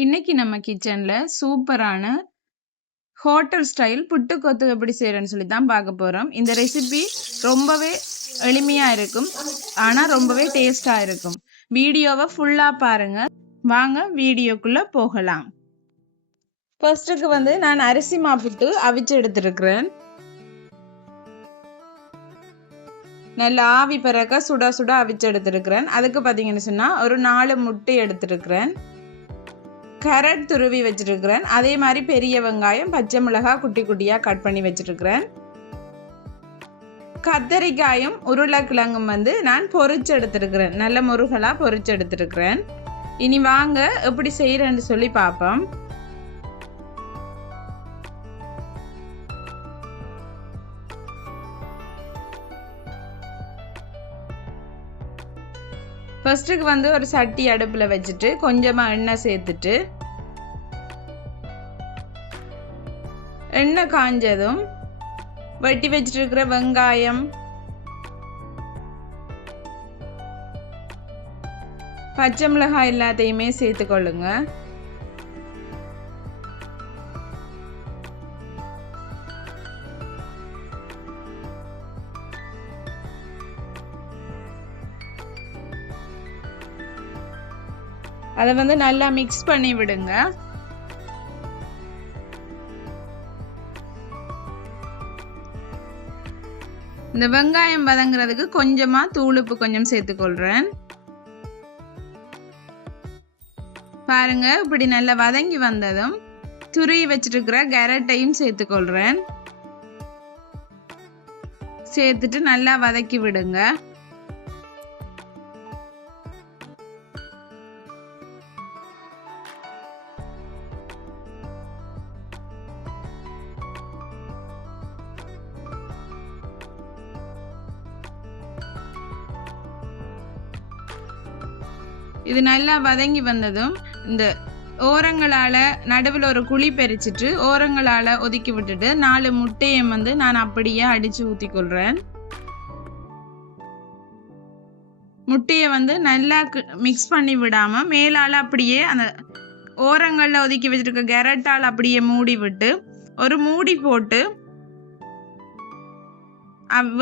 இன்னைக்கு நம்ம கிச்சன்ல சூப்பரான ஹோட்டல் ஸ்டைல் புட்டு கொத்து எப்படி செய்யறேன்னு சொல்லி தான் பார்க்க போறோம். இந்த ரெசிபி ரொம்பவே எளிமையா இருக்கும், ஆனா ரொம்பவே டேஸ்டா இருக்கும். வீடியோவை ஃபுல்லா பாருங்க. வாங்க வீடியோக்குள்ள போகலாம். ஃபர்ஸ்ட்டுக்கு நான் அரிசி மாப்புட்டு அவிச்சு எடுத்திருக்கிறேன். நல்லா ஆவி பிறக்க சுட சுட அவிச்சு எடுத்திருக்கிறேன். அதுக்கு பார்த்தீங்கன்னு சொன்னா ஒரு 4 முட்டை எடுத்திருக்கிறேன். கேரட் துருவி வச்சிருக்கிறேன். அதே மாதிரி பெரிய வெங்காயம், பச்சை மிளகாய் குட்டி குட்டியாக கட் பண்ணி வச்சிருக்கிறேன். கத்தரிக்காயும் உருளைக்கிழங்கும் நான் பொரிச்சு எடுத்திருக்கிறேன். நல்ல முருகலாக பொரிச்சு எடுத்திருக்கிறேன். இனி வாங்க எப்படி செய்யறேன்னு சொல்லி பார்ப்போம். ஃபர்ஸ்ட்டுக்கு ஒரு சட்டி அடுப்பில் வச்சுட்டு கொஞ்சமாக எண்ணெய் சேர்த்துட்டு எண்ணெய் காஞ்சதும் வெட்டி வச்சுட்டு இருக்கிற வெங்காயம், பச்சை மிளகாய் எல்லாத்தையுமே சேர்த்துக்கொள்ளுங்க. அதை நல்லா மிக்ஸ் பண்ணி விடுங்க. இந்த வெங்காயம் வதங்குறதுக்கு கொஞ்சமா தூளுப்பு கொஞ்சம் சேர்த்துக்கொள்றேன். பாருங்க, இப்படி நல்லா வதங்கி வந்ததும் துருவி வச்சிருக்கிற கேரட்டையும் சேர்த்துக்கொள்றேன். சேர்த்துட்டு நல்லா வதக்கி விடுங்க. இது நல்லா வதங்கி வந்ததும் இந்த ஓரங்களால் நடுவில் ஒரு குழி பறிச்சிட்டு ஓரங்களால் ஒதுக்கி விட்டுட்டு 4 முட்டையை நான் அப்படியே அடித்து ஊற்றிக்கொள்கிறேன். முட்டையை நல்லா மிக்ஸ் பண்ணி விடாமல் மேலால் அப்படியே அந்த ஓரங்களில் ஒதுக்கி வச்சுருக்க கேரட்டால் அப்படியே மூடி விட்டு ஒரு மூடி போட்டு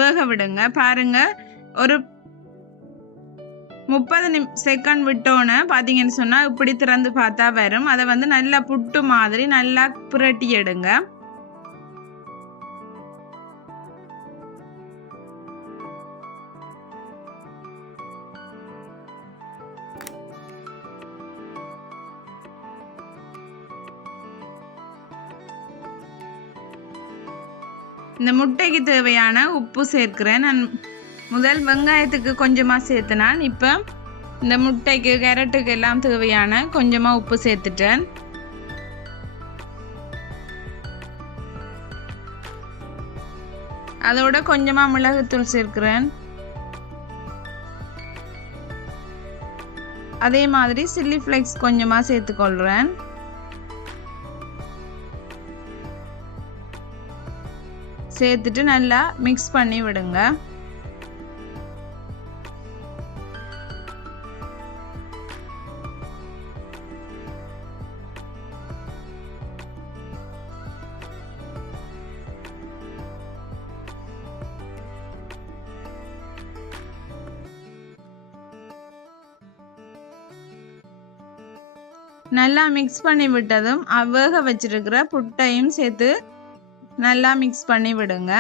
வேக விடுங்க. பாருங்க, ஒரு 30 செகண்ட் விட்டோன்னு பார்த்தீங்கன்னு சொன்னால் இப்படி திறந்து பார்த்தா வரும். அதை நல்லா புட்டு மாதிரி நல்லா புரட்டி எடுங்க. இந்த முட்டைக்கு தேவையான உப்பு சேர்க்கிறேன். நான் முதல் வெங்காயத்துக்கு கொஞ்சமாக சேர்த்துனான். இப்போ இந்த முட்டைக்கு கேரட்டுக்கு எல்லாம் தேவையான கொஞ்சமாக உப்பு சேர்த்துட்டேன். அதோட கொஞ்சமாக மிளகுத்தூள் சேர்க்கிறேன். அதே மாதிரி சில்லி ஃப்ளேக்ஸ் கொஞ்சமாக சேர்த்துக்கொள்கிறேன். சேர்த்துட்டு நல்லா மிக்ஸ் பண்ணி விடுங்க. நல்லா மிக்ஸ் பண்ணி விட்டதும் வேக வச்சிருக்கிற புட்டையும் சேர்த்து நல்லா மிக்ஸ் பண்ணி விடுங்க.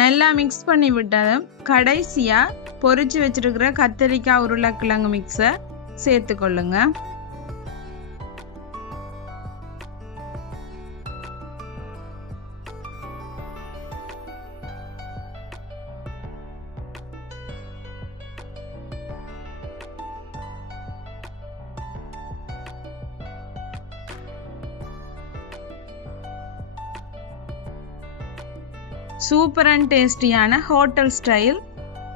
நல்லா மிக்ஸ் பண்ணி விட்டதும் கடைசியாக பொரிச்சு வச்சிருக்கிற கத்தரிக்காய் உருளைக்கிழங்கு மிக்ஸை சேர்த்துக்கொள்ளுங்க. சூப்பர் அண்ட் டேஸ்டியான ஹோட்டல் ஸ்டைல்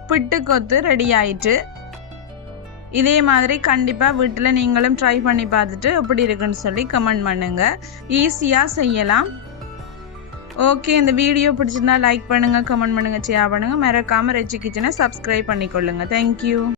புட்டு கொத்து ரெடி ஆயிட்டு. இதே மாதிரி கண்டிப்பாக வீட்டில் நீங்களும் ட்ரை பண்ணி பார்த்துட்டு எப்படி இருக்குன்னு சொல்லி கமெண்ட் பண்ணுங்க. ஈஸியாக செய்யலாம். ஓகே, இந்த வீடியோ பிடிச்சிருந்தா லைக் பண்ணுங்கள், கமெண்ட் பண்ணுங்கள், ஷேர் பண்ணுங்கள். மறக்காமல் ரெச்சி கிச்சனை சப்ஸ்கிரைப் பண்ணிக்கொள்ளுங்கள். தேங்க்யூ.